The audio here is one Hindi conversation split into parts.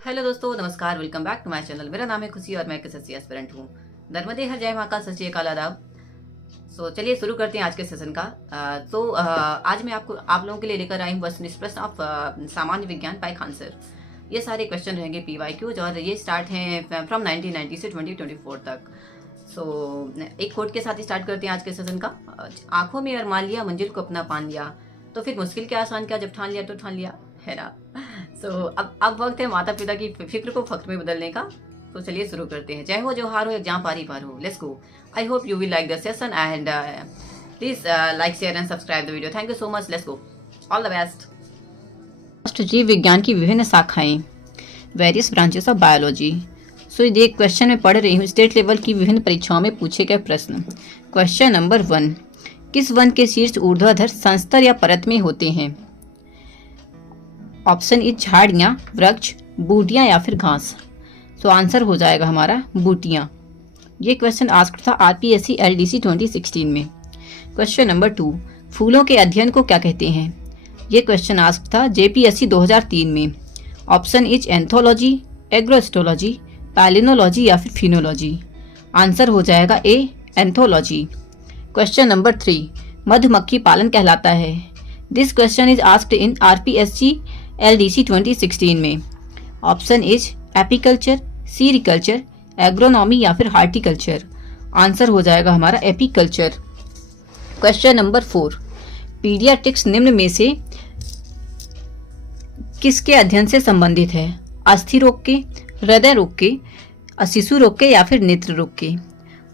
हेलो दोस्तों, नमस्कार। Welcome back to my channel. मेरा नाम है खुशी और मैं एक एसएससी एस्पिरेंट हूँ। नर्मदे हर जय महाकाल, सत श्री अकाल, आदाब। चलिए शुरू करते हैं आज के सेशन का। आज मैं आप लोगों के लिए लेकर आई हूँ बस प्रश्न ऑफ सामान्य विज्ञान बाय खान सर। ये सारे क्वेश्चन रहेंगे PYQs और ये स्टार्ट हैं फ्रॉम 1990 से 2024 तक। एक कोट के साथ ही स्टार्ट करते हैं आज के सेशन का। आंखों में अरमान लिया, मंजिल को अपना पान लिया, तो फिर मुश्किल क्या आसान क्या, जब ठान लिया तो ठान लिया, है ना। अब वक्त है माता पिता की फिक्र को फख्र में बदलने का। तो चलिए शुरू करते हैं। जय हो जोहार हो, एग्जाम पारी पार हो। Let's go. I hope you will like the session and please like share and subscribe the video. Thank you so much. Let's go. All the best. First, जीव विज्ञान की विभिन्न शाखाएं, वेरियस ब्रांचेस ऑफ बायोलॉजी। ये क्वेश्चन में पढ़ रही हूँ स्टेट लेवल की विभिन्न परीक्षाओं में पूछे गए प्रश्न। क्वेश्चन नंबर 1, किस वन के शीर्ष ऊर्ध्वाधर संस्तर या परत में होते हैं? ऑप्शन इज झाड़ियाँ, वृक्ष, बूटियाँ या फिर घास। आंसर हो जाएगा हमारा बूटियाँ। ये क्वेश्चन आस्क्ड था RPSC LDC 2016 में। क्वेश्चन नंबर 2, फूलों के अध्ययन को क्या कहते हैं? ये क्वेश्चन आस्क्ड था JPSC 2003 में। Option is anthology, agrostology, palynology या फिर फिनोलॉजी। आंसर हो जाएगा ए, एंथोलॉजी। क्वेश्चन नंबर 3, मधुमक्खी पालन कहलाता है? This question is asked in RPSC LDC 2016 में। ऑप्शन इज एपीकल्चर, सीरिकल्चर, एग्रोनॉमी या फिर हार्टिकल्चर। आंसर हो जाएगा हमारा एपीकल्चर। क्वेश्चन नंबर 4, पीडियाट्रिक्स निम्न में से किसके अध्ययन से संबंधित है? अस्थि रोग के, हृदय रोग के, शिशु रोग के या फिर नेत्र रोग के।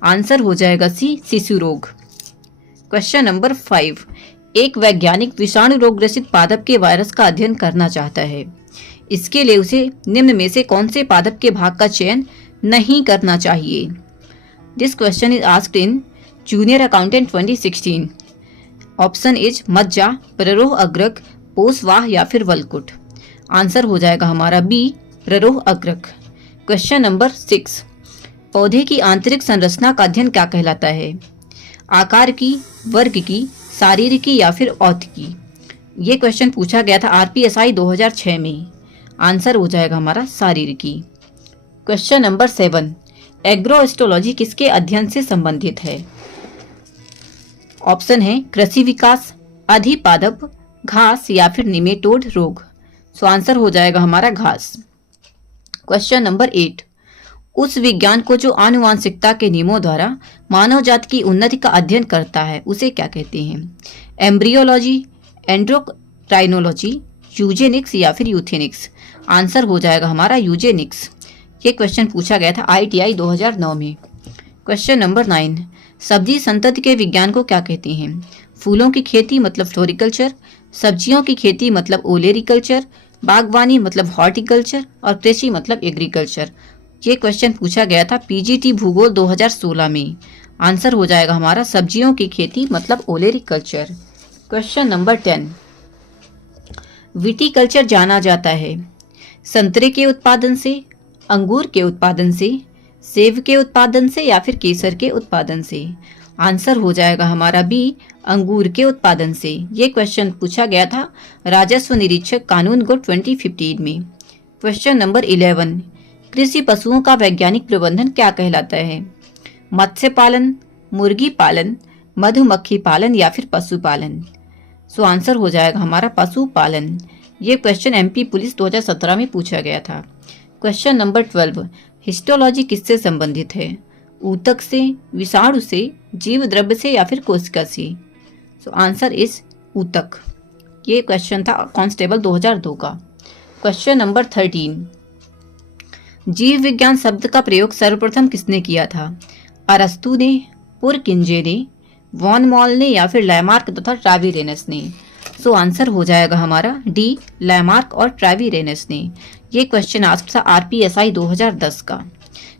आंसर हो जाएगा सी, शिशु रोग। क्वेश्चन नंबर 5, एक वैज्ञानिक विषाणु रोग ग्रसित पादप के वायरस का अध्ययन करना चाहता है। इसके लिए उसे निम्न में से कौन से पादप के भाग का चयन नहीं करना चाहिए? This question is asked in junior accountant 2016। Option is मज्जा, प्ररोह अग्रक, पोषवाह या फिर वलकुट। आंसर हो जाएगा हमारा बी, प्ररोह अग्रक। क्वेश्चन नंबर 6, पौधे की आंतरिक संरचना का अध्ययन क्या कहलाता है? आकार की, वर्ग की, शारीरिकी या फिर औतिकी। ये क्वेश्चन पूछा गया था RPSI 2006 में। आंसर हो जाएगा हमारा शारीरिकी। क्वेश्चन नंबर 7, एग्रोस्टोलॉजी किसके अध्ययन से संबंधित है? ऑप्शन है कृषि विकास, अधिपादप, घास या फिर निमेटोड रोग। आंसर हो जाएगा हमारा घास। क्वेश्चन नंबर 8, उस विज्ञान को जो आनुवांशिकता के नियमों द्वारा मानव जाति की उन्नति का अध्ययन करता है उसे क्या कहते हैं? एम्ब्रियोलॉजी, एंड्रोक्राइनोलॉजी, यूजेनिक्स या फिर यूथेनिक्स। आंसर हो जाएगा हमारा यूजेनिक्स। ये क्वेश्चन पूछा गया था ITI 2009 में। क्वेश्चन नंबर 9, सब्जी संतति के विज्ञान को क्या कहते हैं? फूलों की खेती मतलब फ्लोरिकल्चर, सब्जियों की खेती मतलब ओलेरिकल्चर, बागवानी मतलब हॉर्टिकल्चर और कृषि मतलब एग्रीकल्चर। ये क्वेश्चन पूछा गया था PGT भूगोल 2016 में। आंसर हो जाएगा हमारा सब्जियों की खेती मतलब ओलेरिकल्चर। क्वेश्चन नंबर 10, विटीकल्चर जाना जाता है संतरे के उत्पादन से, अंगूर के उत्पादन से, सेब के उत्पादन से या फिर केसर के उत्पादन से। आंसर हो जाएगा हमारा बी, अंगूर के उत्पादन से। ये क्वेश्चन पूछा गया था राजस्व निरीक्षक कानून को 2015 में। क्वेश्चन नंबर 11, कृषि पशुओं का वैज्ञानिक प्रबंधन क्या कहलाता है? मत्स्य पालन, मुर्गी पालन, मधुमक्खी पालन या फिर पशुपालन। आंसर हो जाएगा हमारा पशुपालन। ये क्वेश्चन MP पुलिस 2017 में पूछा गया था। क्वेश्चन नंबर 12, हिस्टोलॉजी किससे संबंधित है? ऊतक से, विषाणु से, जीव द्रव्य से या फिर कोशिका से। आंसर इज ऊतक। ये क्वेश्चन था कांस्टेबल 2002 का। क्वेश्चन नंबर 13, जीव विज्ञान शब्द का प्रयोग सर्वप्रथम किसने किया था? अरस्तु ने, पुरकिंजे ने, वॉन मॉल ने या फिर लैमार्क तथा ट्राविरेनस ने। आंसर हो जाएगा हमारा डी, लैमार्क और ट्राविरेनस ने। ये क्वेश्चन आस्क्ड था RPSI 2010 का।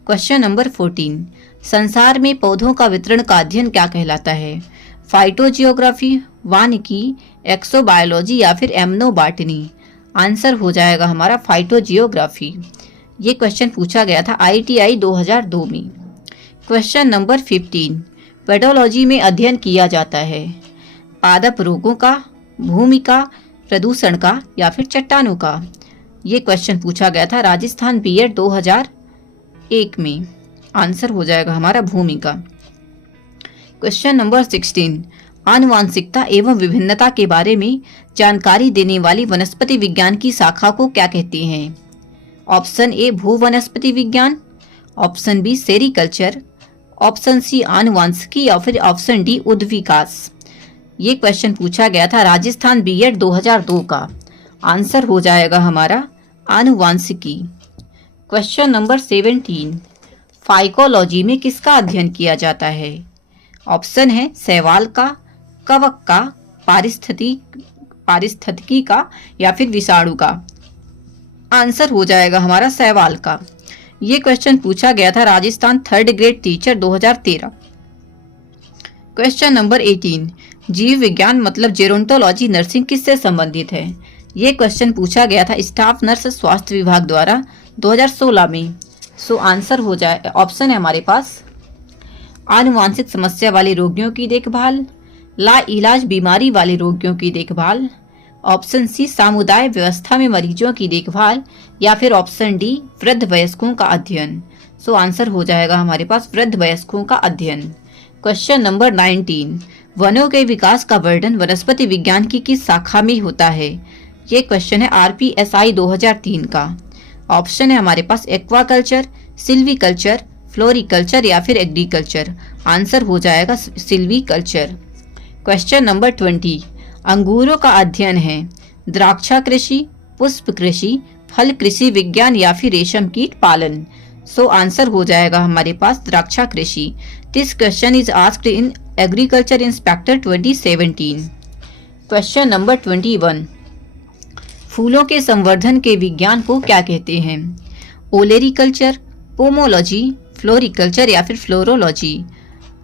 क्वेश्चन नंबर 14, संसार में पौधों का वितरण का अध्ययन क्या कहलाता है? फाइटोजियोग्राफी, वानिकी, एक्सोबायोलॉजी या फिर एमनोबॉटनी। आंसर हो जाएगा हमारा फाइटोजियोग्राफी। ये क्वेश्चन पूछा गया था ITI 2002 में। क्वेश्चन नंबर 15, पेडोलॉजी में अध्ययन किया जाता है पादप रोगों का, भूमि का, प्रदूषण का या फिर चट्टानों का। ये क्वेश्चन पूछा गया था राजस्थान बीएड 2001 में। आंसर हो जाएगा हमारा भूमिका। क्वेश्चन नंबर 16, आनुवांशिकता एवं विभिन्नता के बारे में जानकारी देने वाली वनस्पति विज्ञान की शाखा को क्या कहते हैं? ऑप्शन ए भू वनस्पति विज्ञान, option B sericulture, option C आनुवांशिकी या फिर ऑप्शन डी उद्विकास। ये क्वेश्चन पूछा गया था राजस्थान बीएड 2002 का। आंसर हो जाएगा हमारा आनुवांशिकी। क्वेश्चन नंबर 17, फाइकोलॉजी में किसका अध्ययन किया जाता है? ऑप्शन है शैवाल का, कवक का, पारिस्थितिकी का या फिर विषाणु का। आंसर हो जाएगा हमारा शैवाल का। ये क्वेश्चन पूछा गया था Rajasthan 3rd grade teacher 2013। Question number 18, जीव विज्ञान मतलब जेरोंटोलॉजी नर्सिंग किससे संबंधित है? ये क्वेश्चन पूछा गया था स्टाफ नर्स स्वास्थ्य विभाग द्वारा 2016 में। सो आंसर हो जाए, ऑप्शन है हमारे पास आनुवांशिक समस्या वाले रोगियों की देखभाल, ला इलाज बीमारी वाले रोगियों की देखभाल, ऑप्शन सी सामुदाय व्यवस्था में मरीजों की देखभाल या फिर ऑप्शन डी वृद्ध वयस्कों का अध्ययन। सो आंसर हो जाएगा हमारे पास वृद्ध वयस्कों का अध्ययन। क्वेश्चन नंबर 19, वनों के विकास का वर्णन वनस्पति विज्ञान की किस शाखा में होता है? ये क्वेश्चन है RPSI 2003 का। ऑप्शन है हमारे पास एक्वाकल्चर, सिल्वीकल्चर, फ्लोरिकल्चर या फिर एग्रीकल्चर। आंसर हो जाएगा सिल्वीकल्चर। क्वेश्चन नंबर 20, अंगूरों का अध्ययन है द्राक्षा कृषि, पुष्प कृषि, फल कृषि विज्ञान या फिर रेशम कीट पालन। सो आंसर हो जाएगा हमारे पास द्राक्षा कृषि। This question is asked in agriculture inspector 2017। Question number 21, फूलों के संवर्धन के विज्ञान को क्या कहते हैं? ओलेरिकल्चर, पोमोलॉजी, फ्लोरिकल्चर या फिर फ्लोरोलॉजी।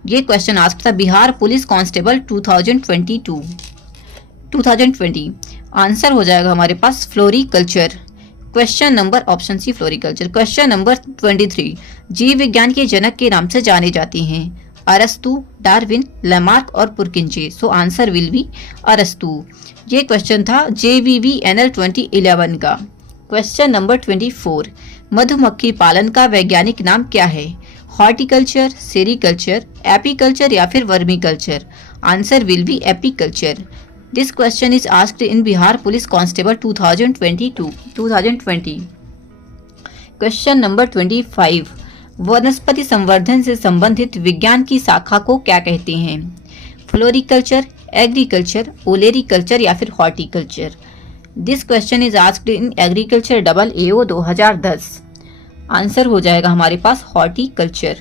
ये क्वेश्चन आस्क्ड था बिहार पुलिस कांस्टेबल 2020। आंसर हो जाएगा हमारे पास floriculture. Question number option C floriculture. Question number 23, जीव विज्ञान के जनक के नाम से जाने जाते हैं अरस्तु, डार्विन, लैमार्क और पुरकिंजे। सो आंसर विल बी अरस्तु। ये क्वेश्चन था JVVNL 2011 का। क्वेश्चन नंबर 24, मधुमक्खी पालन का वैज्ञानिक नाम क्या है? हॉर्टिकल्चर, सेरीकल्चर, एपीकल्चर या फिर vermiculture. Answer will B apiculture. This question is asked in Bihar police constable 2020। Question number 25, वनस्पति संवर्धन से संबंधित विज्ञान की शाखा को क्या कहते हैं? फ्लोरिकल्चर, एग्रीकल्चर, ओलेरिकल्चर या फिर horticulture. This question is asked in agriculture AAO 2010। Answer हो जाएगा हमारे पास हॉर्टिकल्चर।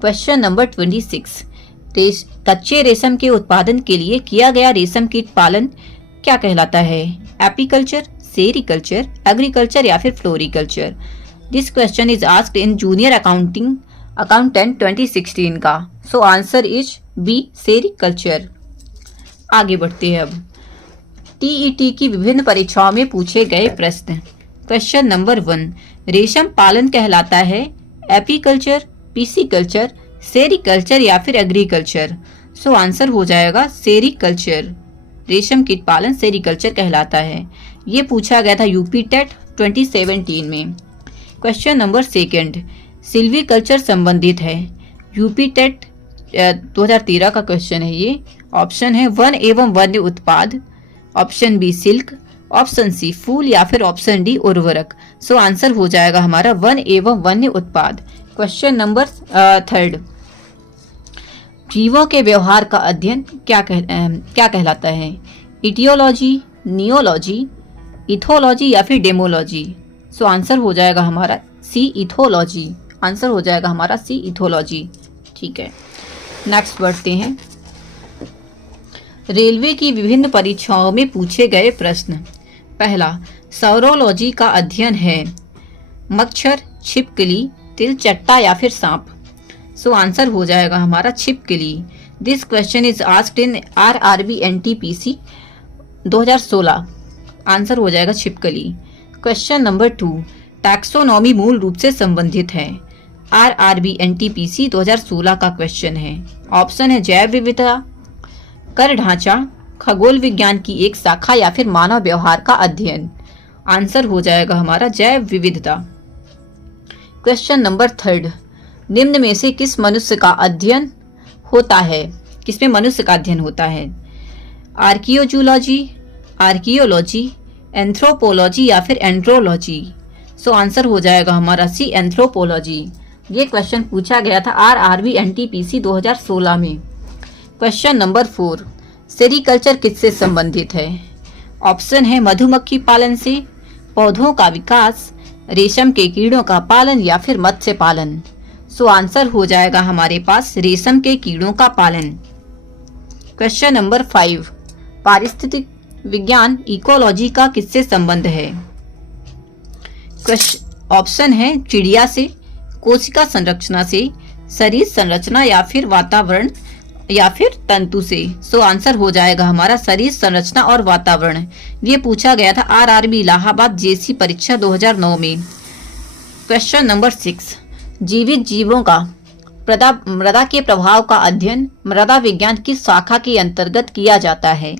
क्वेश्चन नंबर 26, कच्चे रेशम के उत्पादन के लिए किया गया रेशम कीट पालन क्या कहलाता है? एपीकल्चर, सेरीकल्चर, एग्रीकल्चर या फिर floriculture. This question is asked in junior accountant 2016 का। So answer is B sericulture. आगे बढ़ते हैं अब TET की विभिन्न परीक्षाओं में पूछे गए प्रश्न। क्वेश्चन नंबर 1, रेशम पालन कहलाता है एपीकल्चर, पीसीकल्चर, सेरीकल्चर या फिर एग्रीकल्चर। सो आंसर हो जाएगा सेरीकल्चर। रेशम कीट पालन सेरीकल्चर कहलाता है। ये पूछा गया था यूपी टेट 2017 में। क्वेश्चन नंबर 2, सिल्वीकल्चर संबंधित है यूपी टेट 2013 का क्वेश्चन है ये। ऑप्शन है वन एवं वन्य उत्पाद, option B silk, option C फूल या फिर ऑप्शन डी उर्वरक। सो आंसर हो जाएगा हमारा वन एवं वन्य उत्पाद। क्वेश्चन नंबर 3, जीवों के व्यवहार का अध्ययन क्या कहलाता है? इटियोलॉजी, नियोलॉजी, इथोलॉजी या फिर डेमोलॉजी। सो आंसर हो जाएगा हमारा सी इथोलॉजी। आंसर हो जाएगा हमारा सी इथोलॉजी। ठीक है, नेक्स्ट बढ़ते हैं। रेलवे की विभिन्न परीक्षाओं में पूछे गए प्रश्न। पहला, सौरोलॉजी का अध्ययन है मच्छर, छिपकली, तिलचट्टा या फिर सांप। सो आंसर हो जाएगा हमारा छिपकली। This question is asked in RRB NTPC 2016। Answer हो जाएगा छिपकली। क्वेश्चन नंबर 2, टैक्सोनॉमी मूल रूप से संबंधित है RRB NTPC 2016 का क्वेश्चन है। ऑप्शन है जैव विविधता, कर ढांचा, खगोल विज्ञान की एक शाखा या फिर मानव व्यवहार का अध्ययन। आंसर हो जाएगा हमारा जैव विविधता। क्वेश्चन नंबर 3, निम्न में से किस मनुष्य का अध्ययन होता है, किसमें मनुष्य का अध्ययन होता है? आर्कियोजूलॉजी, आर्कियोलॉजी, एंथ्रोपोलॉजी या फिर एंड्रोलॉजी। सो आंसर हो जाएगा हमारा सी, एंथ्रोपोलॉजी। ये क्वेश्चन पूछा गया था आरआरबी एनटीपीसी 2016 में। क्वेश्चन नंबर 4, सेरीकल्चर किससे संबंधित है? ऑप्शन है मधुमक्खी पालन से, पौधों का विकास, रेशम के कीड़ों का पालन या फिर मत्स्य पालन। सो आंसर हो जाएगा हमारे पास रेशम के कीड़ों का पालन। क्वेश्चन नंबर 5, पारिस्थितिक विज्ञान इकोलॉजी का किससे संबंध है? ऑप्शन है चिड़िया से, कोशिका संरचना से, शरीर संरचना या फिर वातावरण या फिर तंतु से। सो आंसर हो जाएगा हमारा शरीर संरचना और वातावरण। ये पूछा गया था आरआरबी इलाहाबाद जेसी परीक्षा 2009 में। क्वेश्चन नंबर 6, जीवित जीवों का मृदा के प्रभाव का अध्ययन मृदा विज्ञान की शाखा के अंतर्गत किया जाता है?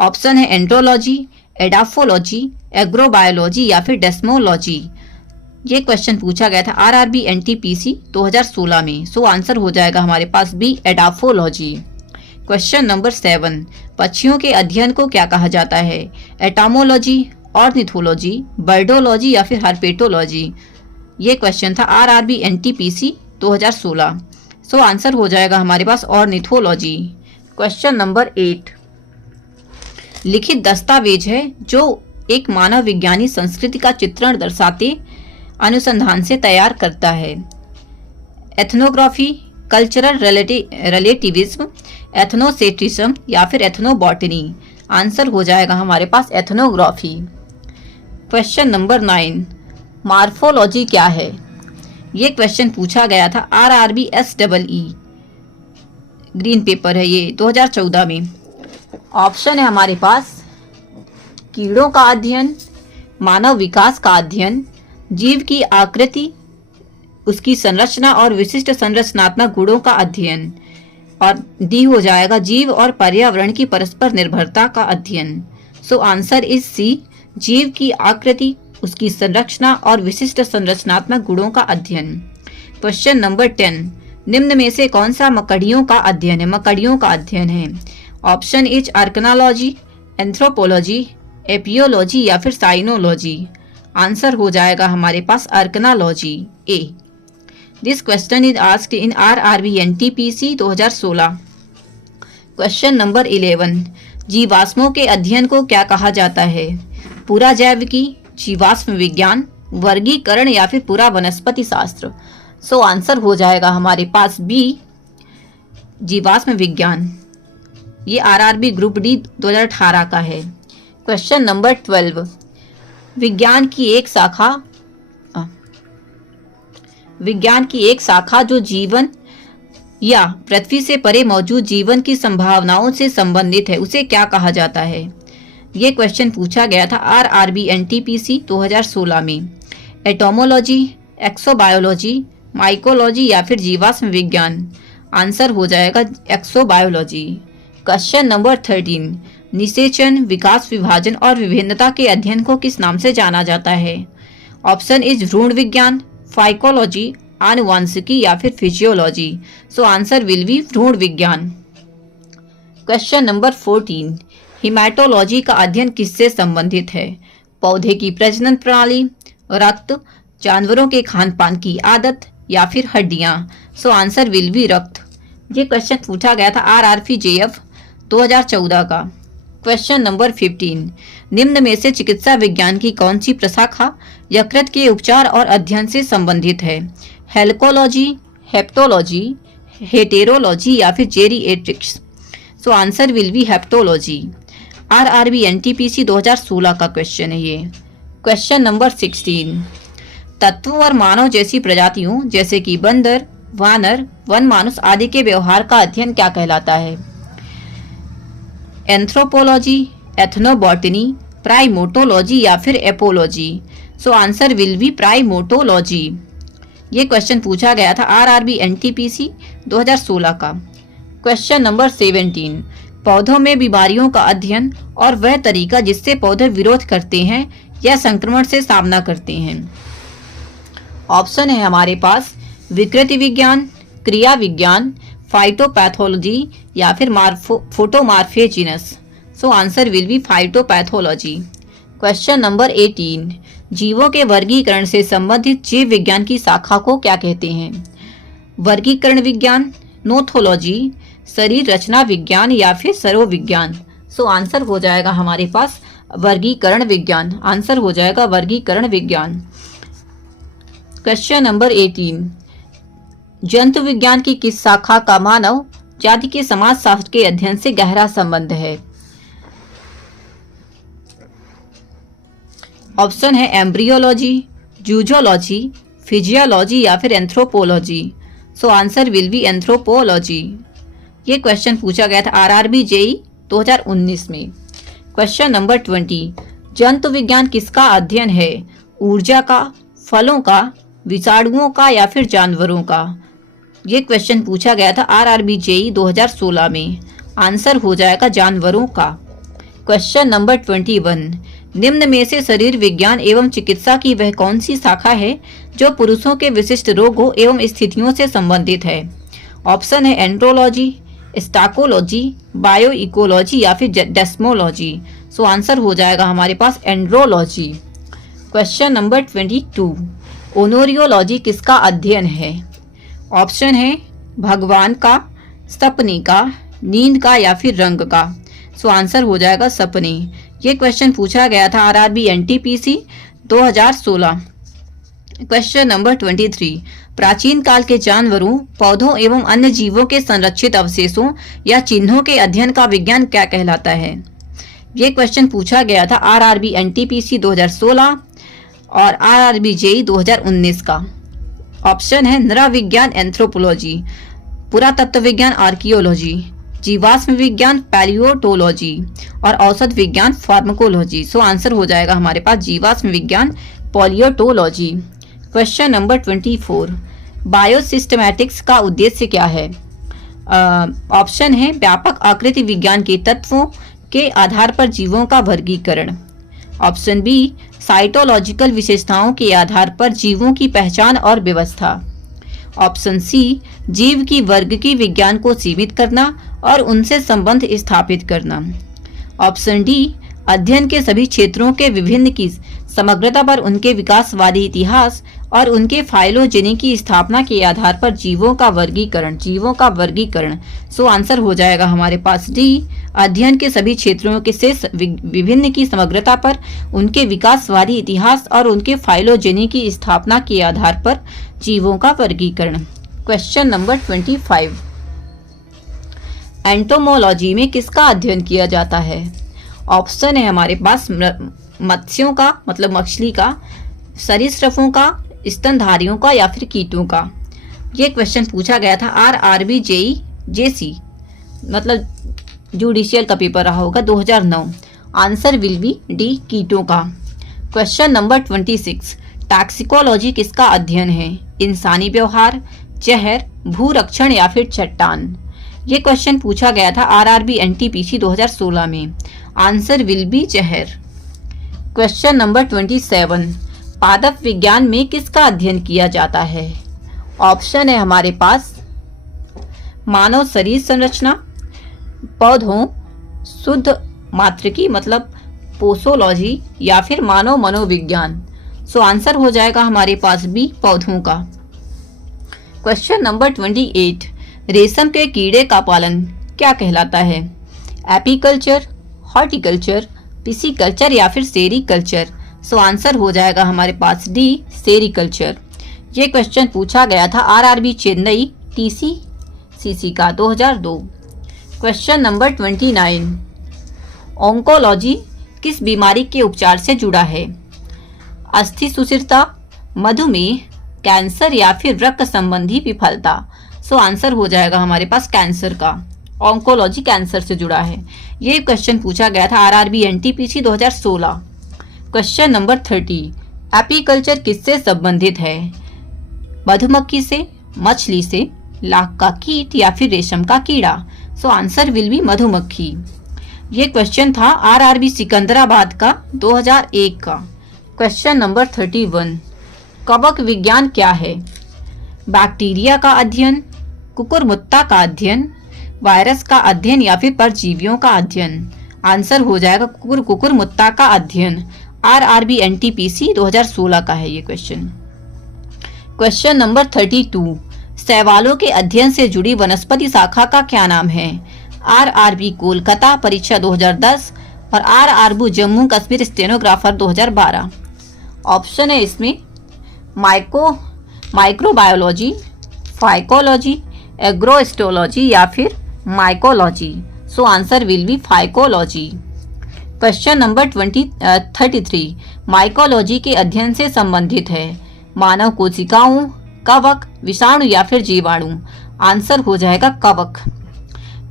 ऑप्शन है एंड्रोलॉजी, एडाफोलॉजी, एग्रोबायोलॉजी या फिर डेस्मोलॉजी। ये क्वेश्चन पूछा गया था आरआरबी एनटीपीसी 2016 में। सो आंसर हो जाएगा हमारे पास बी, एडाफोलॉजी। क्वेश्चन नंबर 7, पक्षियों के अध्ययन को क्या कहा जाता है? एटामोलॉजी, ऑर्निथोलॉजी, बर्डोलॉजी या फिर हर्पेटोलॉजी। ये क्वेश्चन था आरआरबी एनटीपीसी 2016। सो आंसर हो जाएगा हमारे पास ऑर्निथोलॉजी। क्वेश्चन नंबर 8, लिखित दस्तावेज है जो एक मानव विज्ञानी संस्कृति का चित्रण दर्शाते अनुसंधान से तैयार करता है? एथनोग्राफी, कल्चरल रिलेटिविज्म, एथनोसेंट्रिज्म या फिर एथनोबॉटनी। आंसर हो जाएगा हमारे पास एथनोग्राफी। क्वेश्चन नंबर 9, मॉर्फोलॉजी क्या है? ये क्वेश्चन पूछा गया था आरआरबी एसईई ग्रीन पेपर है ये 2014 में। ऑप्शन है हमारे पास कीड़ों का अध्ययन, मानव विकास का अध्ययन, जीव की आकृति, उसकी संरचना और विशिष्ट संरचनात्मक गुणों का अध्ययन, और डी हो जाएगा जीव और पर्यावरण की परस्पर निर्भरता का अध्ययन। सो आंसर इज सी, जीव की आकृति, उसकी संरचना और विशिष्ट संरचनात्मक गुणों का अध्ययन। क्वेश्चन नंबर 10, निम्न में से कौन सा मकड़ियों का अध्ययन है? मकड़ियों का अध्ययन है। Option is arachnology, anthropology, apiology या फिर साइनोलॉजी। आंसर हो जाएगा हमारे पास arachnology, A. This question is asked in RRB NTPC 2016। Question number 11, जीवाश्मों के अध्ययन को क्या कहा जाता है? पूरा जैविकी, जीवाश्म विज्ञान, वर्गीकरण या फिर पूरा वनस्पति शास्त्र। सो आंसर हो जाएगा हमारे पास बी, जीवाश्म विज्ञान। ये आरआरबी ग्रुप डी 2018 का है। क्वेश्चन नंबर 12, विज्ञान की एक शाखा जो जीवन या पृथ्वी से परे मौजूद जीवन की संभावनाओं से संबंधित है, उसे क्या कहा जाता है? ये क्वेश्चन पूछा गया था आरआरबी एनटीपीसी 2016 में। एटोमोलॉजी, एक्सोबायोलॉजी, माइकोलॉजी या फिर जीवाश्म विज्ञान। आंसर हो जाएगा एक्सोबायोलॉजी। क्वेश्चन नंबर 13, निषेचन, विकास, विभाजन और विभिन्नता के अध्ययन को किस नाम से जाना जाता है? ऑप्शन इज भ्रूण विज्ञान, फाइकोलॉजी, आनुवांशिकी या फिर physiology. So answer will B भ्रूण विज्ञान। क्वेश्चन नंबर 14, हिमेटोलॉजी का अध्ययन किससे संबंधित है? पौधे की प्रजनन प्रणाली, रक्त, जानवरों के खान पान की आदत या फिर हड्डियां। सो आंसर विल बी रक्त। ये क्वेश्चन पूछा गया था आरआरबी जेएफ 2014 का। क्वेश्चन नंबर 15, निम्न में से चिकित्सा विज्ञान की कौन सी प्रशाखा यकृत के उपचार और अध्ययन से संबंधित है? हेल्कोलॉजी, हेप्टोलॉजी, हेटेरोलॉजी या फिर geriatrics. So answer will be hepatology. RRB NTPC 2016 का क्वेश्चन है ये। क्वेश्चन नंबर 16, तत्वों और मानव जैसी प्रजातियों जैसे कि बंदर, वानर, वन मानुष आदि के व्यवहार का अध्ययन क्या कहलाता है? एंथ्रोपोलॉजी, एथनोबॉटनी, प्राइमोटोलॉजी या फिर apiology. So answer will be primatology. ये क्वेश्चन पूछा गया था आरआरबी एनटीपीसी 2016 का। क्वेश्चन नंबर 17, पौधों में बीमारियों का अध्ययन और वह तरीका जिससे पौधे विरोध करते हैं या संक्रमण से सामना करते हैं? ऑप्शन है हमारे पास विकृति विज्ञान, क्रिया विज्ञान, फाइटोपैथोलॉजी या फिर photomorphogenesis. So answer will be phytopathology. Question number 18, जीवों के वर्गीकरण से संबंधित जीव विज्ञान की शाखा को क्या कहते हैं? वर्गीकरण विज्ञान, नोथोलॉजी, शरीर रचना विज्ञान या फिर सरोविज्ञान। सो आंसर हो जाएगा हमारे पास वर्गीकरण विज्ञान। आंसर हो जाएगा वर्गीकरण विज्ञान। क्वेश्चन नंबर 18, जंतु विज्ञान की किस शाखा का मानव जाति के समाजशास्त्र के अध्ययन से गहरा संबंध है? ऑप्शन है एम्ब्रियोलॉजी, जूजोलॉजी, फिजियोलॉजी या फिर anthropology. So answer will B anthropology. ये क्वेश्चन पूछा गया था आरआरबी जेई 2019 में। क्वेश्चन नंबर 20, जंतु विज्ञान किसका अध्ययन है? ऊर्जा का, फलों का, विषाणुओं का या फिर जानवरों का? ये क्वेश्चन पूछा गया था आरआरबी जेई 2016 में। आंसर हो जाएगा जानवरों का। क्वेश्चन नंबर 21, निम्न में से शरीर विज्ञान एवं चिकित्सा की वह कौन सी शाखा है जो पुरुषों के विशिष्ट रोगों एवं स्थितियों से संबंधित है? ऑप्शन है एंड्रोलॉजी, स्टाकोलॉजी, बायोइकोलॉजी या फिर डेस्मोलॉजी। सो आंसर हो जाएगा हमारे पास एंड्रोलॉजी। क्वेश्चन नंबर 22, ओनोरियोलॉजी किसका अध्ययन है? ऑप्शन है भगवान का, सपने का, नींद का या फिर रंग का। सो आंसर हो जाएगा सपने। ये क्वेश्चन पूछा गया था आरआरबी एनटीपीसी 2016। क्वेश्चन नंबर 23, प्राचीन काल के जानवरों, पौधों एवं अन्य जीवों के संरक्षित अवशेषों या चिन्हों के अध्ययन का विज्ञान क्या कहलाता है? ये क्वेश्चन पूछा गया था आरआरबी एनटीपीसी 2016 और आरआरबी जेई 2019 का। ऑप्शन है नृविज्ञान एंथ्रोपोलॉजी, पुरातत्व विज्ञान आर्कियोलॉजी, जीवाश्म विज्ञान पैलियोटोलॉजी और औषध विज्ञान फार्माकोलॉजी। सो आंसर हो जाएगा हमारे पास जीवाश्म विज्ञान पैलियोटोलॉजी। क्वेश्चन नंबर 24, बायोसिस्टमैटिक्स का उद्देश्य क्या है? ऑप्शन है व्यापक आकृति विज्ञान के तत्वों के आधार पर जीवों का वर्गीकरण। ऑप्शन बी, साइटोलॉजिकल विशेषताओं के आधार पर जीवों की पहचान और व्यवस्था। ऑप्शन सी, जीव की वर्ग की विज्ञान को सीमित करना और उनसे संबंध स्थापित करना। ऑप्शन डी, अध्ययन के सभी क्षेत्रों के विभिन्न की समग्रता पर उनके विकासवादी इतिहास और उनके फाइलोजेनी की स्थापना के आधार पर जीवों का वर्गीकरण। सो आंसर हो जाएगा हमारे पास डी, अध्ययन के सभी क्षेत्रों के से विभिन्न की समग्रता पर उनके विकासवादी इतिहास और उनके फाइलोजेनी की स्थापना के आधार पर जीवों का वर्गीकरण। क्वेश्चन नंबर 25, एंटोमोलॉजी में किसका अध्ययन किया जाता है? ऑप्शन है हमारे पास मत्स्यों का, मतलब मछली का, सरीसृपों का, स्तनधारियों का या फिर कीटों का। ये क्वेश्चन पूछा गया था आरआरबी जेई जेसी, मतलब जुडिशियल का पेपर रहा होगा 2009। आंसर विल बी डी, कीटों का। क्वेश्चन नंबर 26, टॉक्सिकोलॉजी किसका अध्ययन है? इंसानी व्यवहार, जहर, भूरक्षण या फिर चट्टान। ये क्वेश्चन पूछा गया था आरआरबी एनटीपीसी 2016 में। आंसर विल बी जहर। क्वेश्चन नंबर 27, पादप विज्ञान में किसका अध्ययन किया जाता है? ऑप्शन है हमारे पास मानव शरीर संरचना, पौधों, शुद्ध मात्रिकी मतलब पोसोलॉजी या फिर मानव मनोविज्ञान। सो आंसर हो जाएगा हमारे पास बी, पौधों का। क्वेश्चन नंबर 28, रेशम के कीड़े का पालन क्या कहलाता है? एपीकल्चर, हॉर्टिकल्चर, पिसीकल्चर या फिर सेरीकल्चर। सो आंसर हो जाएगा हमारे पास डी, सेरीकल्चर। ये क्वेश्चन पूछा गया था आरआरबी चेन्नई टीसीसीसी का 2002। क्वेश्चन नंबर 29, ऑन्कोलॉजी किस बीमारी के उपचार से जुड़ा है? अस्थि सुस्थिरता, मधुमेह, कैंसर या फिर रक्त संबंधी विफलता। सो आंसर हो जाएगा हमारे पास कैंसर का। ऑन्कोलॉजी कैंसर से जुड़ा है। ये क्वेश्चन पूछा गया था RRB NTPC 2016। Question number 30, apiculture किससे संबंधित है? मधुमक्खी से, मछली से, लाख का कीट या फिर रेशम का कीड़ा। सो आंसर विल बी मधुमक्खी। ये क्वेश्चन था आरआरबी सिकंदराबाद का 2001 का। क्वेश्चन नंबर 31, कवक विज्ञान क्या है? बैक्टीरिया का अध्ययन, कुकुरमुत्ता का अध्ययन, वायरस का अध्ययन या फिर परजीवियों का अध्ययन? आंसर हो जाएगा कुकुरमुत्ता का अध्ययन। RRB NTPC 2016 का है ये क्वेश्चन। क्वेश्चन नंबर 32, शैवालों के अध्ययन से जुड़ी वनस्पति शाखा का क्या नाम है? RRB कोलकाता परीक्षा 2010 और RRB Jammu Kashmir stenographer 2012। Option है इसमें माइक्रोबायोलॉजी, फाइकोलॉजी, एग्रोस्टोलॉजी या फिर mycology. So answer will B phycology. Question number 33, mycology के अध्ययन से संबंधित है मानव कोशिकाओं, कवक, विषाणु या फिर जीवाणु? आंसर हो जाएगा कवक।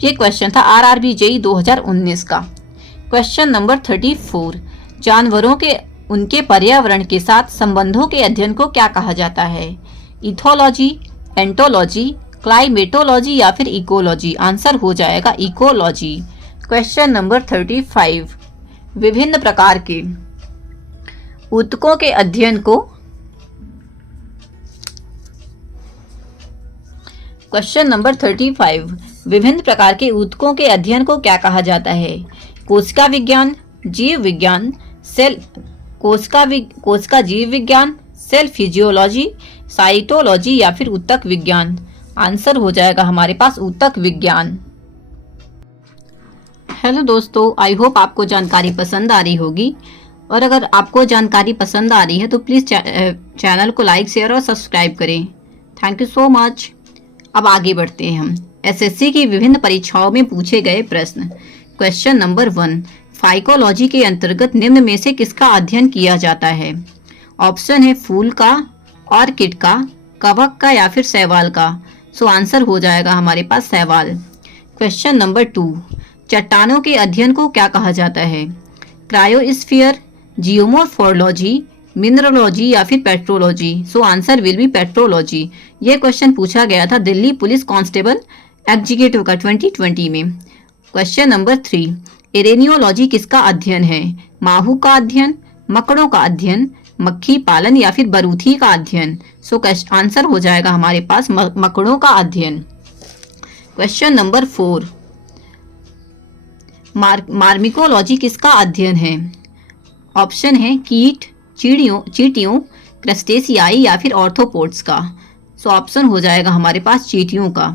ये क्वेश्चन था RRB JEE 2019 का। क्वेश्चन नंबर 34, जानवरों के उनके पर्यावरण के साथ संबंधों के अध्ययन को क्या कहा जाता है? इथोलॉजी, एंटोलॉजी, क्लाइमेटोलॉजी या फिर इकोलॉजी? आंसर हो जाएगा इकोलॉजी। क्वेश्चन नंबर 35, विभिन्न प्रकार के ऊतकों के अध्ययन को क्वेश्चन नंबर 35, विभिन्न प्रकार के ऊतकों के अध्ययन को क्या कहा जाता है? कोशिका विज्ञान, जीव विज्ञान, कोशिका जीव विज्ञान, सेल फिजियोलॉजी, साइटोलॉजी या फिर ऊतक विज्ञान? आंसर हो जाएगा हमारे पास ऊतक विज्ञान। हेलो दोस्तों, आई होप आपको जानकारी पसंद आ रही होगी, और अगर आपको जानकारी पसंद आ रही है तो प्लीज़ चैनल को लाइक, शेयर और सब्सक्राइब करें। Thank you so much. अब आगे बढ़ते हैं हम SSC की विभिन्न परीक्षाओं में पूछे गए प्रश्न। क्वेश्चन नंबर 1, फाइकोलॉजी के अंतर्गत निम्न में से किसका अध्ययन किया जाता है? ऑप्शन है फूल का, ऑर्किड का, कवक का या फिर शैवाल का? सो आंसर हो जाएगा हमारे पास शैवाल। क्वेश्चन नंबर 2, चट्टानों के अध्ययन को क्या कहा जाता है? क्रायोस्फीयर, जियोमोर्फोलॉजी, मिनरलॉजी या फिर petrology? So answer will B petrology. ये क्वेश्चन पूछा गया था दिल्ली पुलिस कांस्टेबल एग्जीक्यूटिव का 2020 में। क्वेश्चन नंबर 3, एरेनियोलॉजी किसका अध्ययन है? माहू का अध्ययन, मकड़ों का अध्ययन, मक्खी पालन या फिर बरूथी का अध्ययन? सो आंसर हो जाएगा हमारे पास मकड़ों का अध्ययन। क्वेश्चन नंबर 4, मार्मिकोलॉजी किसका अध्ययन है? ऑप्शन है कीट, चींटियों, क्रस्टेशियाई या फिर ऑर्थोपोड्स का? सो ऑप्शन हो जाएगा हमारे पास चींटियों का।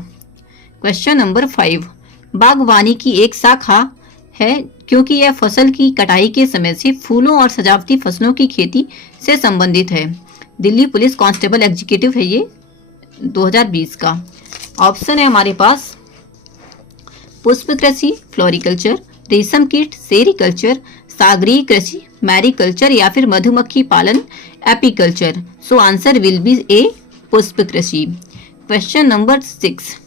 क्वेश्चन नंबर 5, बागवानी की एक शाखा है क्योंकि यह फसल की कटाई के समय से फूलों और सजावटी फसलों की खेती से संबंधित है। दिल्ली पुलिस कांस्टेबल एग्जीक्यूटिव है ये 2020 का। ऑप्शन है हमारे पास पुष्प कृषि, फ्लोरिकल्चर, रेशम कीट, सेरीकल्चर, सागरीय कृषि, मैरीकल्चर या फिर मधुमक्खी पालन, apiculture? So answer will be A, पुष्प कृषि। क्वेश्चन नंबर 6,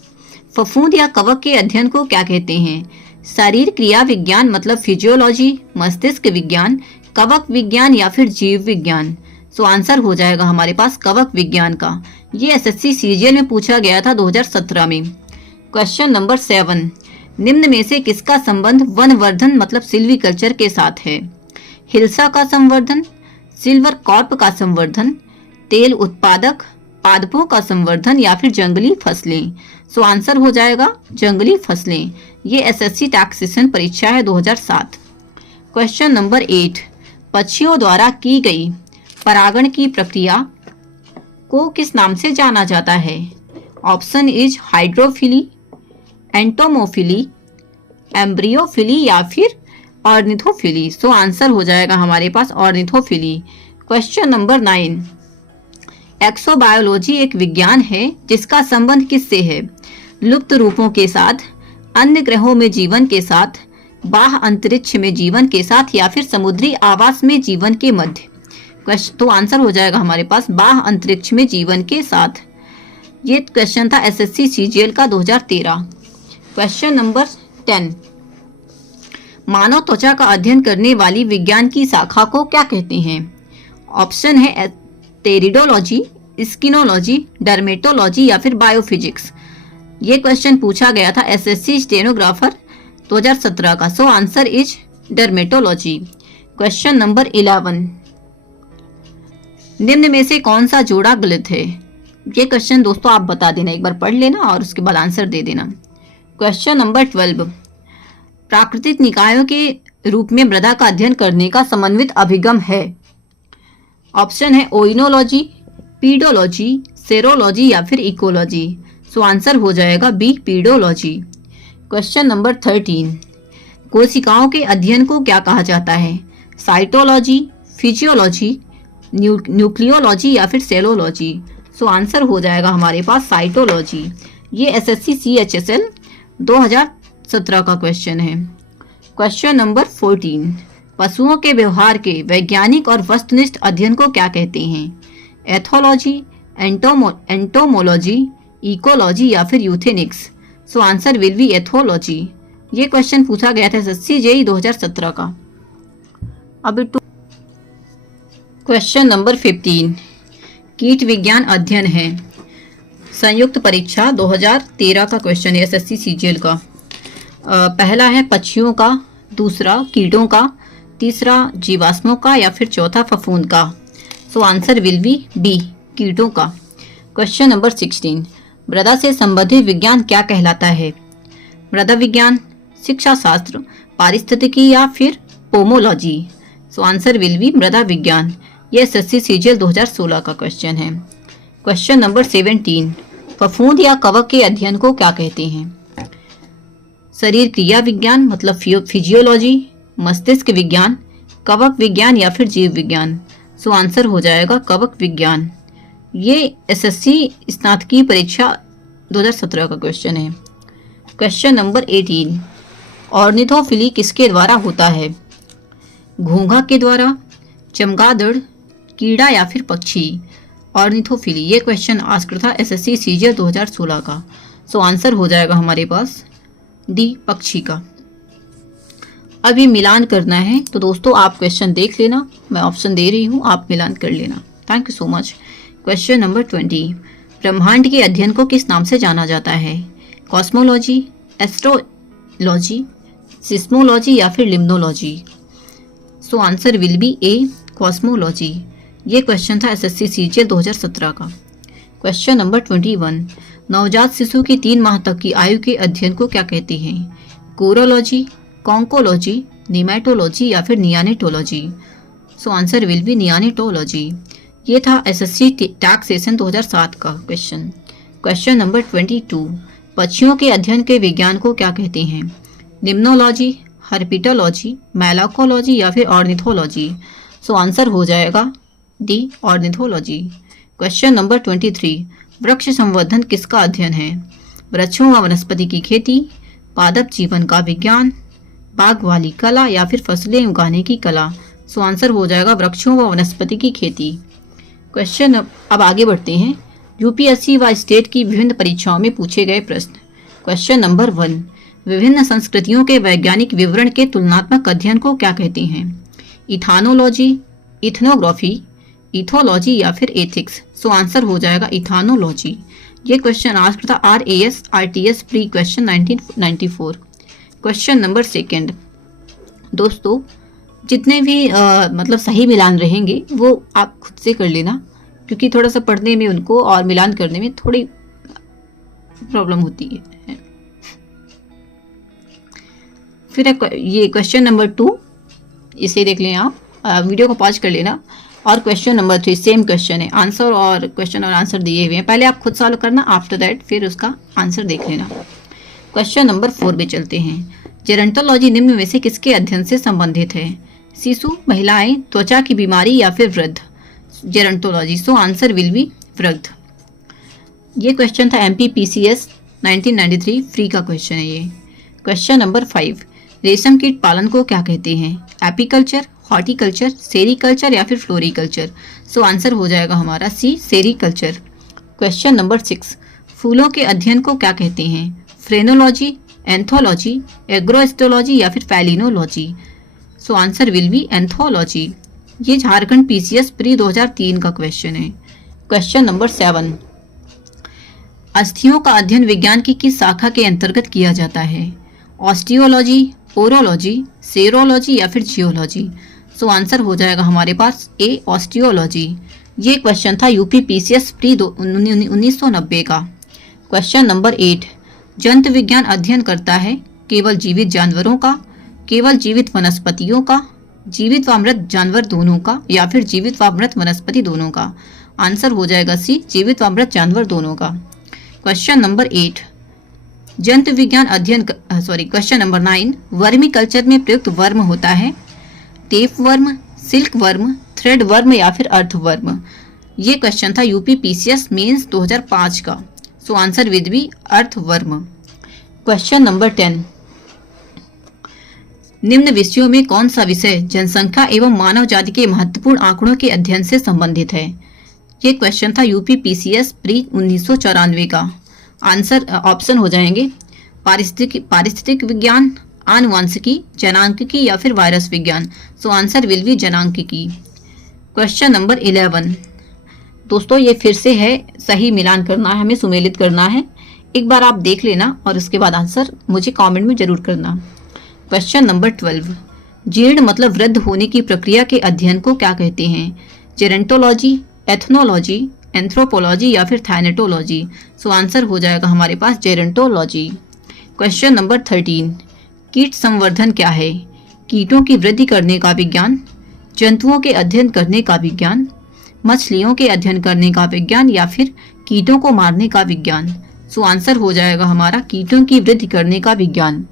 फफूंद या कवक के अध्ययन को क्या कहते हैं? शरीर क्रिया विज्ञान मतलब फिजियोलॉजी, मस्तिष्क विज्ञान, कवक विज्ञान या फिर जीव विज्ञान? सो आंसर हो जाएगा हमारे पास कवक विज्ञान का। ये SSC सीजीएल में पूछा गया था 2017 में। क्वेश्चन नंबर 7, निम्न में से किसका संबंध वनवर्धन मतलब सिल्वीकल्चर के साथ है? हिल्सा का संवर्धन, सिल्वर कॉर्प का संवर्धन, तेल उत्पादक पादपों का संवर्धन या फिर जंगली फसलें? सो आंसर हो जाएगा जंगली फसलें। ये SSC टैक्सेशन परीक्षा है 2007। क्वेश्चन नंबर 8, पक्षियों द्वारा की गई परागण की प्रक्रिया को किस नाम से जाना जाता है? ऑप्शन इज हाइड्रोफिली, एंटोमोफिली, एम्ब्रियोफिली या फिर ऑर्निथोफिली? सो आंसर हो जाएगा हमारे पास ऑर्निथोफिली। क्वेश्चन नंबर 9, एक्सोबायोलॉजी एक विज्ञान है जिसका संबंध किससे है? लुप्त रूपों के साथ, अन्य ग्रहों में जीवन के साथ, बाह्य अंतरिक्ष में जीवन के साथ या फिर समुद्री आवास में जीवन के मध्य? तो आंसर हो जाएगा हमारे पास बाह्य अंतरिक्ष में जीवन के साथ। ये क्वेश्चन था SSC CGL का 2013। क्वेश्चन नंबर 10, मानव त्वचा का अध्ययन करने वाली विज्ञान की शाखा को क्या कहते हैं? ऑप्शन है टेरिडोलॉजी, स्किनोलॉजी, डर्मेटोलॉजी या फिर बायोफिजिक्स? ये क्वेश्चन पूछा गया था SSC स्टेनोग्राफर 2017 का। So answer is dermatology. Question number 11, निम्न में से कौन सा जोड़ा गलत है? ये क्वेश्चन दोस्तों आप बता देना, एक बार पढ़ लेना और उसके बाद आंसर दे देना। क्वेश्चन नंबर 12, प्राकृतिक निकायों के रूप में मृदा का अध्ययन करने का समन्वित अभिगम है। ऑप्शन है ओइनोलॉजी, पीडोलॉजी, सेरोलॉजी या फिर इकोलॉजी। सो आंसर हो जाएगा बी, पीडोलॉजी। क्वेश्चन नंबर 13, कोशिकाओं के अध्ययन को क्या कहा जाता है? साइटोलॉजी, फिजियोलॉजी, न्यूक्लियोलॉजी या फिर सेलोलॉजी। सो आंसर हो जाएगा हमारे पास साइटोलॉजी। ये एसएससी CHSL 2017 का क्वेश्चन है। क्वेश्चन नंबर 14, पशुओं के व्यवहार के वैज्ञानिक और वस्तुनिष्ठ अध्ययन को क्या कहते हैं? एथोलॉजी, एंटोमोलॉजी, इकोलॉजी या फिर यूथेनिक्स। सो आंसर विल बी एथोलॉजी। ये क्वेश्चन पूछा गया था एसएससी जेईई 2017 का। अब क्वेश्चन नंबर 15, कीट विज्ञान अध्ययन है। संयुक्त परीक्षा 2013 का क्वेश्चन है एसएससी CGL का। पहला है पक्षियों का, दूसरा कीटों का, तीसरा जीवाश्मों का या फिर चौथा फफूंद का। So answer will be B, कीटों का। क्वेश्चन नंबर 16, मृदा से संबंधित विज्ञान क्या कहलाता है? मृदा विज्ञान, शिक्षा शास्त्र, पारिस्थितिकी या फिर pomology. So answer will B मृदा विज्ञान। ये एसएससी CGL 2016 का क्वेश्चन है। क्वेश्चन नंबर 17, फफूंद या कवक के अध्ययन को क्या कहते हैं? शरीर क्रिया विज्ञान मतलब फिजियोलॉजी, मस्तिष्क विज्ञान, कवक विज्ञान या फिर जीव विज्ञान। सो आंसर हो जाएगा कवक विज्ञान। ये एसएससी स्नातकीय परीक्षा 2017 का क्वेश्चन है। क्वेश्चन नंबर 18, ऑर्निथोफिली किसके द्वारा होता है? घोंघा के द्वारा, चमगादड़, कीड़ा या फिर पक्षी। ऑर्निथोफिली ये क्वेश्चन आस्क था एसएससी CGL 2016 का। सो आंसर हो जाएगा हमारे पास डी, पक्षी का। अब ये मिलान करना है तो दोस्तों आप क्वेश्चन देख लेना, मैं ऑप्शन दे रही हूँ, आप मिलान कर लेना। Thank you so much. Question number 20, ब्रह्मांड के अध्ययन को किस नाम से जाना जाता है? कॉस्मोलॉजी, एस्ट्रोलॉजी, सिस्मोलॉजी या फिर limnology. So answer will be A, cosmology. ये क्वेश्चन था एसएससी CGL 2017 का। क्वेश्चन नंबर 21, नवजात शिशु की 3 माह तक की आयु के अध्ययन को क्या कहते हैं? कोरोलॉजी, कॉन्कोलॉजी, निमेटोलॉजी या फिर neonatology. So answer will be neonatology. ये था एसएससी टैक्स सेशन 2007 का क्वेश्चन। क्वेश्चन नंबर 22, पक्षियों के अध्ययन के विज्ञान को क्या कहते हैं? निम्नोलॉजी, हर्पिटोलॉजी, मैलाकोलॉजी या फिर ऑर्निथोलॉजी। सो आंसर हो जाएगा डी, ऑर्निथोलॉजी। क्वेश्चन नंबर 23, वृक्ष संवर्धन किसका अध्ययन है? वृक्षों व वनस्पति की खेती, पादप जीवन का विज्ञान, बाग वाली कला या फिर फसलें उगाने की कला। सो आंसर हो जाएगा वृक्षों व वनस्पति की खेती। क्वेश्चन अब आगे बढ़ते हैं। यूपीएससी व स्टेट की विभिन्न परीक्षाओं में पूछे गए प्रश्न। क्वेश्चन नंबर 1, विभिन्न संस्कृतियों के वैज्ञानिक विवरण के तुलनात्मक अध्ययन को क्या कहते हैं? इथानोलॉजी, इथनोग्राफी, इथोलॉजी या फिर एथिक्स। सो आंसर हो जाएगा इथानोलॉजी। ये क्वेश्चन आस्क्ड था RAS RTS pre question 1994। Question number 2, दोस्तों जितने भी मतलब सही मिलान रहेंगे वो आप खुद से कर लेना, क्योंकि थोड़ा सा पढ़ने में उनको और मिलान करने में थोड़ी प्रॉब्लम होती है। फिर ये क्वेश्चन नंबर 2, इसे देख लें आप, वीडियो को पॉज कर लेना। और क्वेश्चन नंबर 3 सेम क्वेश्चन है, आंसर और क्वेश्चन और आंसर दिए हुए हैं। पहले आप खुद सॉल्व करना, आफ्टर दैट फिर उसका आंसर देख लेना। क्वेश्चन नंबर 4 पे चलते हैं। जेरंटोलॉजी निम्न में से किसके अध्ययन से संबंधित है? शिशु, महिलाएं, त्वचा की बीमारी या फिर वृद्ध। जेरंटोलॉजी। सो आंसर विल बी वृद्ध। ये क्वेश्चन था MPPCS 1993 फ्री का क्वेश्चन है ये। क्वेश्चन नंबर 5, रेशम कीट पालन को क्या कहते हैं? एपीकल्चर, हॉर्टिकल्चर, सेरीकल्चर या फिर फ्लोरिकल्चर। सो आंसर हो जाएगा हमारा सी, सेरीकल्चर। क्वेश्चन नंबर 6, फूलों के अध्ययन को क्या कहते हैं? फ्रेनोलॉजी, एंथोलॉजी, एग्रोएस्टोलॉजी या फिर felinology. So answer will be anthology. ये झारखंड PCS प्री 2003 का क्वेश्चन है। क्वेश्चन नंबर 7, अस्थियों का अध्ययन विज्ञान की किस शाखा के अंतर्गत किया जाता है? ऑस्टियोलॉजी, ओरोलॉजी, सेरोलॉजी या फिर जियोलॉजी। सो आंसर हो जाएगा हमारे पास ए, ऑस्टियोलॉजी। ये क्वेश्चन था यूपी पीसीएस प्री 1990 का। क्वेश्चन नंबर 8, जंतु विज्ञान अध्ययन करता है केवल जीवित जानवरों का, केवल जीवित वनस्पतियों का, जीवित व मृत जानवर दोनों का, या फिर जीवित व मृत वनस्पति दोनों का। आंसर हो जाएगा सी, जीवित व मृत जानवर दोनों का। क्वेश्चन नंबर 8, जंतु विज्ञान अध्ययन क्वेश्चन नंबर 9, वर्मी कल्चर में प्रयुक्त वर्म होता है tape worm, silk worm, thread worm या फिर अर्थ वर्म। ये क्वेश्चन था यूपी पीसीएस मेंस 2005 का। So answer with be earth worm. Question number 10, निम्न विषयों में कौन सा विषय जनसंख्या एवं मानव जाति के महत्वपूर्ण आंकड़ों के अध्ययन से संबंधित है? ये क्वेश्चन था यूपी पीसीएस प्री 1994 का। आंसर ऑप्शन हो जाएंगे पारिस्थितिक विज्ञान, आनुवांशिकी, जनांकिकी या फिर वायरस विज्ञान। सो आंसर विल बी जनांकिकी। क्वेश्चन नंबर 11, दोस्तों ये फिर से है, सही मिलान करना है, हमें सुमेलित करना है। एक बार आप देख लेना और उसके बाद आंसर मुझे कमेंट में जरूर करना। क्वेश्चन नंबर 12, जीर्ण मतलब वृद्ध होने की प्रक्रिया के अध्ययन को क्या कहते हैं? जेरेंटोलॉजी, एथनोलॉजी, एंथ्रोपोलॉजी या फिर थायनेटोलॉजी। सो आंसर हो जाएगा हमारे पास जेरेंटोलॉजी। क्वेश्चन नंबर 13, कीट संवर्धन क्या है? कीटों की वृद्धि करने का विज्ञान, जंतुओं के अध्ययन करने का विज्ञान, मछलियों के अध्ययन करने का विज्ञान या फिर कीटों को मारने का विज्ञान। सो आंसर हो जाएगा हमारा कीटों की वृद्धि करने का विज्ञान।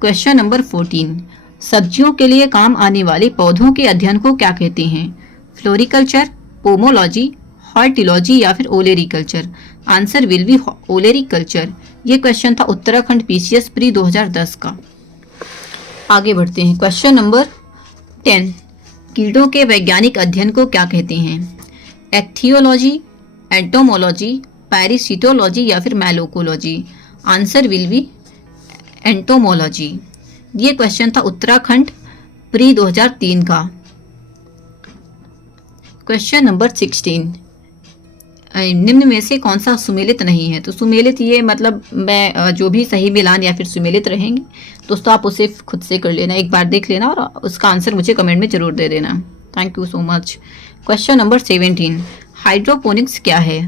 क्वेश्चन नंबर 14, सब्जियों के लिए काम आने वाले पौधों के अध्ययन को क्या कहते हैं? फ्लोरिकल्चर, पोमोलॉजी, हॉर्टिलॉजी या फिर olericulture. Answer will B olericulture. ये क्वेश्चन था उत्तराखंड पीसीएस प्री 2010 का। आगे बढ़ते हैं। क्वेश्चन नंबर 10, कीटों के वैज्ञानिक अध्ययन को क्या कहते हैं? एक्थियोलॉजी, एंटोमोलॉजी, पैरिसिटोलॉजी या फिर malacology. Answer will be entomology. ये क्वेश्चन था उत्तराखंड प्री 2003 का। क्वेश्चन नंबर 16, निम्न में से कौन सा सुमेलित नहीं है? तो सुमेलित ये मतलब मैं जो भी सही मिलान या फिर सुमेलित रहेंगे दोस्तों आप उसे खुद से कर लेना, एक बार देख लेना और उसका आंसर मुझे कमेंट में जरूर दे देना। Thank you so much. Question number 17, hydroponics क्या है?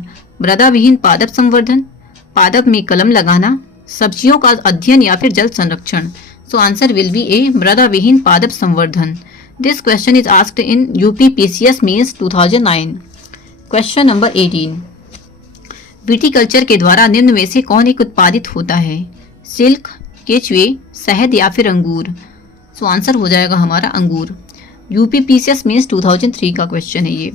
मृदा विहीन पादप संवर्धन, पादप में कलम लगाना, सब्जियों का अध्ययन या फिर जल संरक्षण। So answer will be A, मृदा विहीन पादप संवर्धन। This question is asked in UP PCS mains 2009। Question number 18, viticulture के द्वारा निम्न में से कौन एक उत्पादित होता है? सिल्क, केचुए, शहद या फिर अंगूर। सो आंसर हो जाएगा हमारा अंगूर। यूपी पीसीएस मेंस 2003 का क्वेश्चन है ये।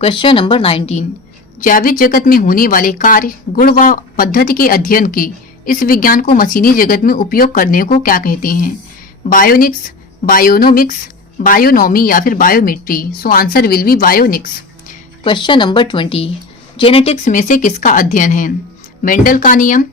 क्वेश्चन नंबर 19, जैविक जगत में होने वाले कार्य, गुण व पद्धति के अध्ययन के इस विज्ञान को मशीनी जगत में उपयोग करने को क्या कहते हैं? बायोनिक्स, बायोनोमिक्स, बायोनॉमी या फिर biometry. So answer will B bionics. Question number 20, genetics में से किसका अध्ययन है? मेंडल का नियम,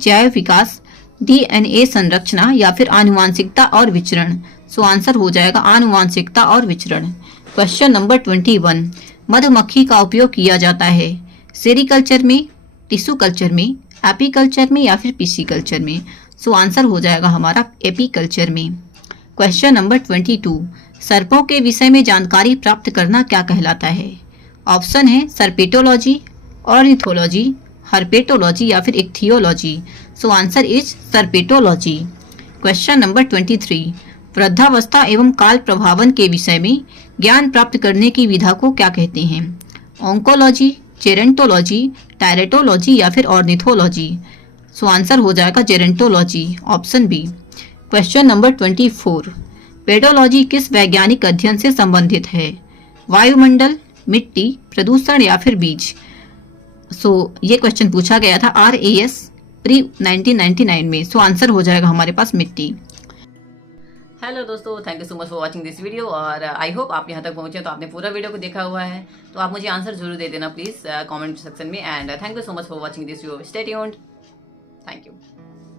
जैव विकास, डीएनए संरचना या फिर आनुवांशिकता और विचरण। सो आंसर हो जाएगा आनुवांशिकता और विचरण। क्वेश्चन नंबर 21, मधुमक्खी का उपयोग किया जाता है सेरिकल्चर में, टिश्यू कल्चर में, एपीकल्चर में या फिर पिसीकल्चर में। सो आंसर हो जाएगा हमारा एपीकल्चर में। क्वेश्चन नंबर 22, सर्पों के विषय में जानकारी प्राप्त करना क्या कहलाता है? ऑप्शन है सर्पेटोलॉजी, ऑर्निथोलॉजी, हर्पेटोलॉजी या फिर ichthyology. So answer is serpentology. Question number 23, वृद्धावस्था एवं काल प्रभावन के विषय में ज्ञान प्राप्त करने की विधा को क्या कहते हैं? ऑन्कोलॉजी, जेरेंटोलॉजी, टायरेटोलॉजी या फिर ऑर्निथोलॉजी। सो आंसर हो जाएगा gerontology, option B. Question number 24, pedology किस वैज्ञानिक अध्ययन से संबंधित है? वायुमंडल, मिट्टी, प्रदूषण या फिर बीज। ये क्वेश्चन पूछा गया था RAS प्री 1999 में। आंसर हो जाएगा हमारे पास मिट्टी। हेलो दोस्तों, thank you so much for watching this video और आई होप आप यहाँ तक पहुँचे तो आपने पूरा वीडियो को देखा हुआ है, तो आप मुझे आंसर जरूर दे देना प्लीज़ कमेंट सेक्शन में। And thank you so much for watching this video. Stay tuned. Thank you.